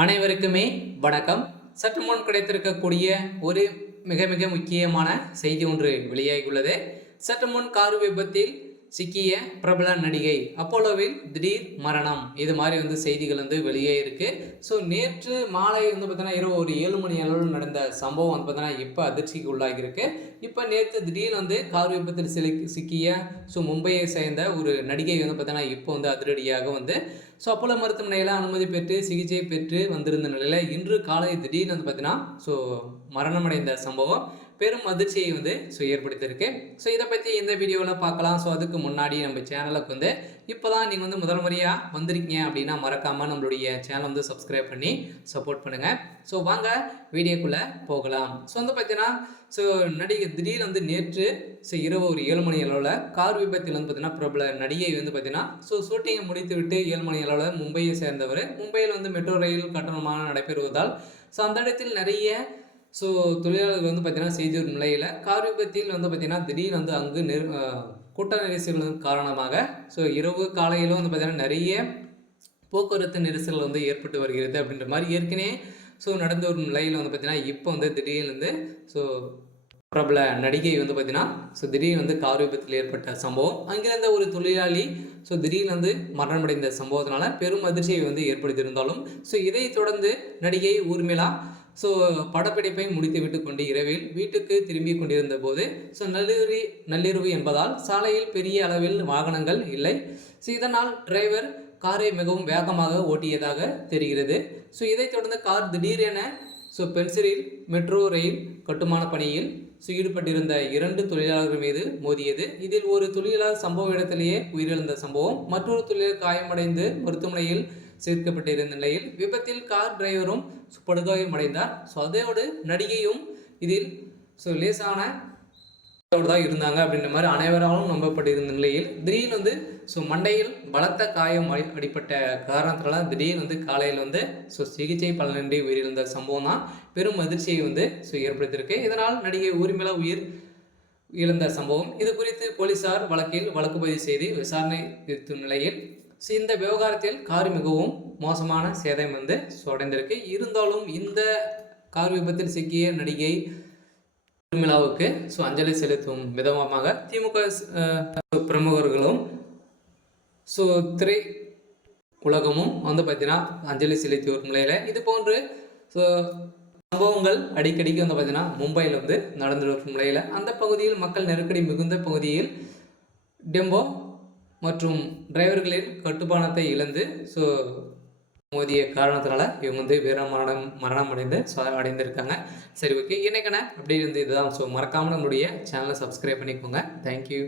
அனைவருக்குமே வணக்கம். சற்று முன் கிடைத்திருக்கக்கூடிய ஒரு மிக மிக முக்கியமான செய்தி ஒன்று வெளியாகியுள்ளது. சற்று முன் கார் விபத்தில் சிக்கிய பிரபல நடிகை அப்போலோவில் திடீர் மரணம். இது மாதிரி செய்திகள் வெளியே இருக்கு. ஸோ நேற்று மாலை பார்த்தீங்கன்னா இரவு ஒரு 7 மணி அளவில் நடந்த சம்பவம் பார்த்தீங்கன்னா இப்போ அதிர்ச்சிக்கு உள்ளாகியிருக்கு. இப்போ நேற்று திடீர்னு கார் விபத்தில் சிக்கிய மும்பையை சேர்ந்த ஒரு நடிகை பார்த்தீங்கன்னா இப்போ அதிரடியாக ஸோ அப்போலோ மருத்துவமனையில் அனுமதி பெற்று சிகிச்சை பெற்று வந்திருந்த நிலையில் இன்று காலை திடீர்னு பார்த்தீங்கன்னா மரணமடைந்த சம்பவம் பெரும் அதிர்ச்சியை ஏற்படுத்தியிருக்கு. ஸோ இதை பற்றி இந்த வீடியோவில் பார்க்கலாம். ஸோ அதுக்கு முன்னாடி நம்ம சேனலுக்கு இப்போ தான் நீங்கள் முதல் முறையாக வந்திருக்கீங்க அப்படின்னா மறக்காமல் நம்மளுடைய சேனல் சப்ஸ்கிரைப் பண்ணி சப்போர்ட் பண்ணுங்கள். ஸோ வாங்க வீடியோக்குள்ளே போகலாம். ஸோ பார்த்தீங்கன்னா நடிகை திடீர்னு நேற்று இரவு ஒரு 7 மணி அளவில் கார் விபத்தில் பார்த்தீங்கன்னா பிரபல நடிகை பார்த்தீங்கன்னா ஷூட்டிங்கை முடித்து விட்டு 7 மணி அளவில் மும்பையை சேர்ந்தவர். மும்பையில் மெட்ரோ ரயில் கட்டணமாக நடைபெறுவதால் அந்த இடத்தில் நிறைய தொழிலாளர்கள் பார்த்தீங்கன்னா செய்தி ஒரு நிலையில் கார் விபத்தில் பார்த்தீங்கன்னா திடீர்னு அங்கு கூட்ட நெரிசல்கள் காரணமாக இரவு காலையில் பார்த்தீங்கன்னா நிறைய போக்குவரத்து நெரிசல் ஏற்பட்டு வருகிறது அப்படின்ற மாதிரி ஏற்கனவே நடந்த ஒரு நிலையில் பார்த்தீங்கன்னா இப்போ திடீர்னு பிரபல நடிகை பார்த்தீங்கன்னா திடீர்னு கார் விபத்தில் ஏற்பட்ட சம்பவம் அங்கிருந்த ஒரு தொழிலாளி திடீர்னு மரணமடைந்த சம்பவத்தினால பெரும் அதிர்ச்சியை ஏற்படுத்தியிருந்தாலும் இதை தொடர்ந்து நடிகை ஊர்மிளா படப்பிடிப்பை முடித்துவிட்டு கொண்டு இரவில் வீட்டுக்கு திரும்பி கொண்டிருந்த போது நள்ளிரவு என்பதால் சாலையில் பெரிய அளவில் வாகனங்கள் இல்லை. இதனால் டிரைவர் காரை மிகவும் வேகமாக ஓட்டியதாக தெரிகிறது. இதைத் தொடர்ந்து கார் திடீரென பென்சிலில் மெட்ரோ ரயில் கட்டுமான பணியில் ஈடுபட்டிருந்த 2 தொழிலாளர்கள் மீது மோதியது. இதில் ஒரு தொழிலாளர் சம்பவ இடத்திலேயே உயிரிழந்த சம்பவம், மற்றொரு தொழிலாளர் காயமடைந்து மருத்துவமனையில் சேர்க்கப்பட்டிருந்த நிலையில் விபத்தில் கார் டிரைவரும் படுகாயமடைந்தார். அதோடு நடிகையும் இதில் லேசான தான் இருந்தாங்க அப்படின்ற மாதிரி அனைவராலும் நம்பப்பட்டிருந்த நிலையில் திடீர்னு மண்டையில் பலத்த காயம் அடிப்பட்ட காரணத்தினால திடீர்னு காலையில் சிகிச்சை பலனின்றி உயிரிழந்த சம்பவம் தான் பெரும் அதிர்ச்சியை ஏற்படுத்தியிருக்கு. இதனால் நடிகை ஊர்மிளா உயிர் இழந்த சம்பவம். இது குறித்து போலீசார் வழக்கு பதிவு செய்து விசாரணை நிறுத்தும் நிலையில் இந்த விவகாரத்தில் கார் மிகவும் மோசமான சேதம் அடைந்திருக்கு. இருந்தாலும் இந்த கார் விபத்தில் சிக்கிய நடிகை ஊர்மிளாவுக்கு அஞ்சலி செலுத்தும் விதமாக திமுக பிரமுகர்களும் திரை உலகமும் பார்த்தீங்கன்னா அஞ்சலி செலுத்தி வரும் நிலையில் இது போன்று சம்பவங்கள் அடிக்கடிக்கு பார்த்தீங்கன்னா மும்பையில் நடந்து வரும் நிலையில் அந்த பகுதியில் மக்கள் நெருக்கடி மிகுந்த பகுதியில் டெம்போ மற்றும் டிரைவர்களின் கட்டுப்பானத்தை இழந்து மோதிய காரணத்தினால இவங்க மரணம் அடைந்திருக்காங்க. சரி, ஓகே, என்னைக்கான அப்படி இதுதான். மறக்காமல் நம்மளுடைய சேனலை சப்ஸ்கிரைப் பண்ணிக்கோங்க. தேங்க்யூ.